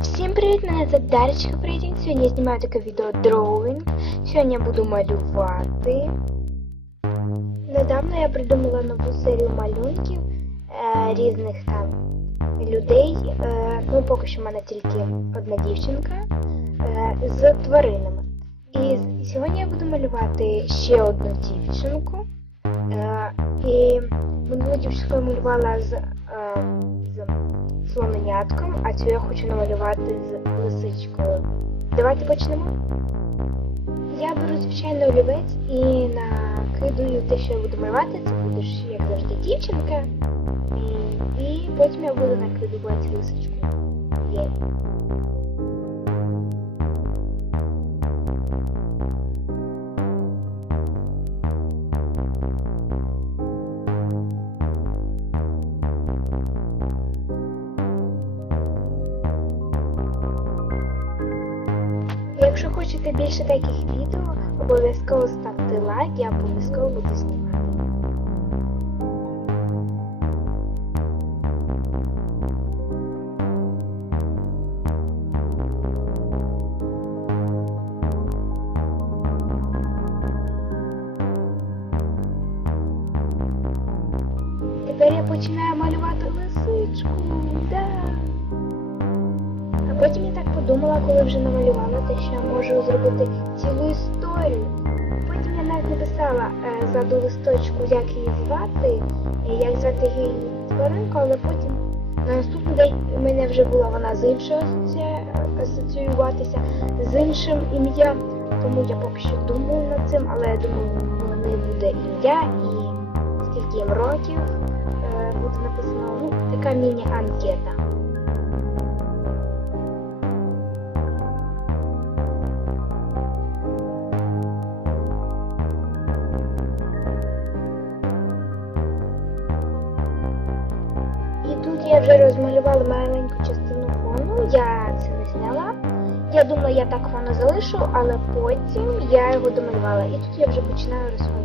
Всім привіт! Мене звати Дарочка Фрейдінг. Сьогодні я знімаю таке відео дроуінг. Сьогодні я буду малювати. Недавно я придумала нову серію малюнків е, різних там людей. Е, ну, поки що в мене тільки одна дівчинка е, з тваринами. І сьогодні я буду малювати ще одну дівчинку. Е, і минулу малювала з, е, з слоненятком, а цю я хочу намалювати з лисичкою. Давайте почнемо. Я беру звичайний олівець і накидую те, що я буду малювати. Це буде ж, як завжди, дівчинка. І потім я буду накидувати лисичку. Є. Якщо хочете більше таких відео, обов'язково ставте лайк, я обов'язково буду знімати. Тепер я починаю малювати лисичку. Да. Подумала, коли вже намалювала те, що я можу зробити цілу історію. Потім я навіть написала е, ззаду листочку, як її звати, е, як звати її тваринку, але потім на наступний день у мене вже була вона з іншою асоціюватися, з іншим ім'ям. Тому я поки що думаю над цим, але я думаю, в неї буде ім'я і скільки їм років е, буде написано. Ну, така міні-анкета. Вже розмалювала маленьку частину фону, я це не зняла. Я думаю, я так фону залишу, але потім я його домалювала. І тут я вже починаю чорничку.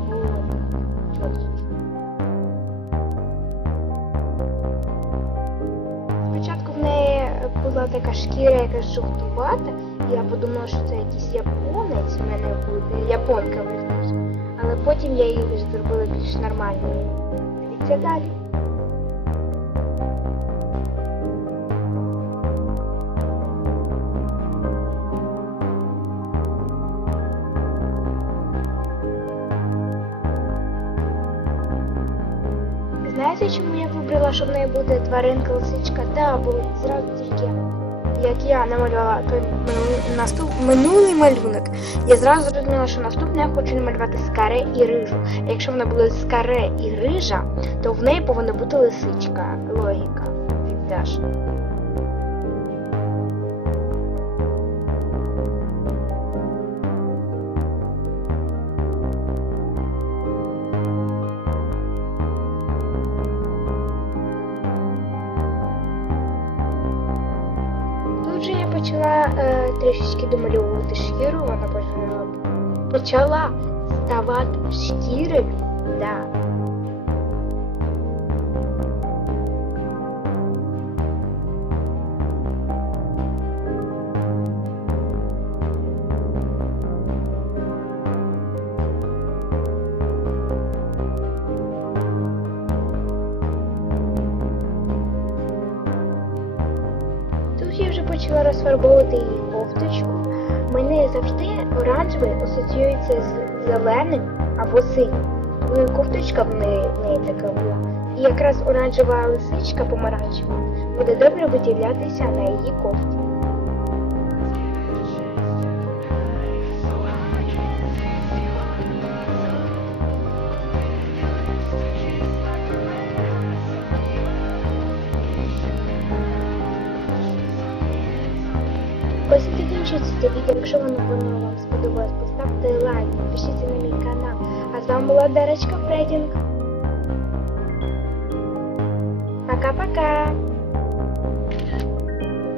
Спочатку в неї була така шкіра якась жовтувата, я подумала, що це якийсь японець в мене буде, японка верніше. Але потім я її зробила більш нормальною. Дивіться далі. Знаєте, чому я вибрала, що в неї буде тваринка лисичка? Да, бо зразу тільки як я намалювала той наступ, минулий малюнок, я зразу зрозуміла, що наступне я хочу намалювати скаре і рижу. Якщо вона буде скаре і рижа, то в неї повинна бути лисичка. Логіка. Віддаш. Почала е, трішечки домальовувати шкіру, вона почала, почала ставати шкірою. Да. Почала розфарбовувати її кофточку. Мене завжди оранжевий асоціюється з зеленим або синім. Ну і кофточка в неї, в неї така була. І якраз оранжева лисичка помаранчева буде добре виділятися на її кофті. І це. Якщо воно воно вам сподобалось, поставте лайк, підпишіться на мій канал. А з вами була Дарочка Фредінг. Пока-пока!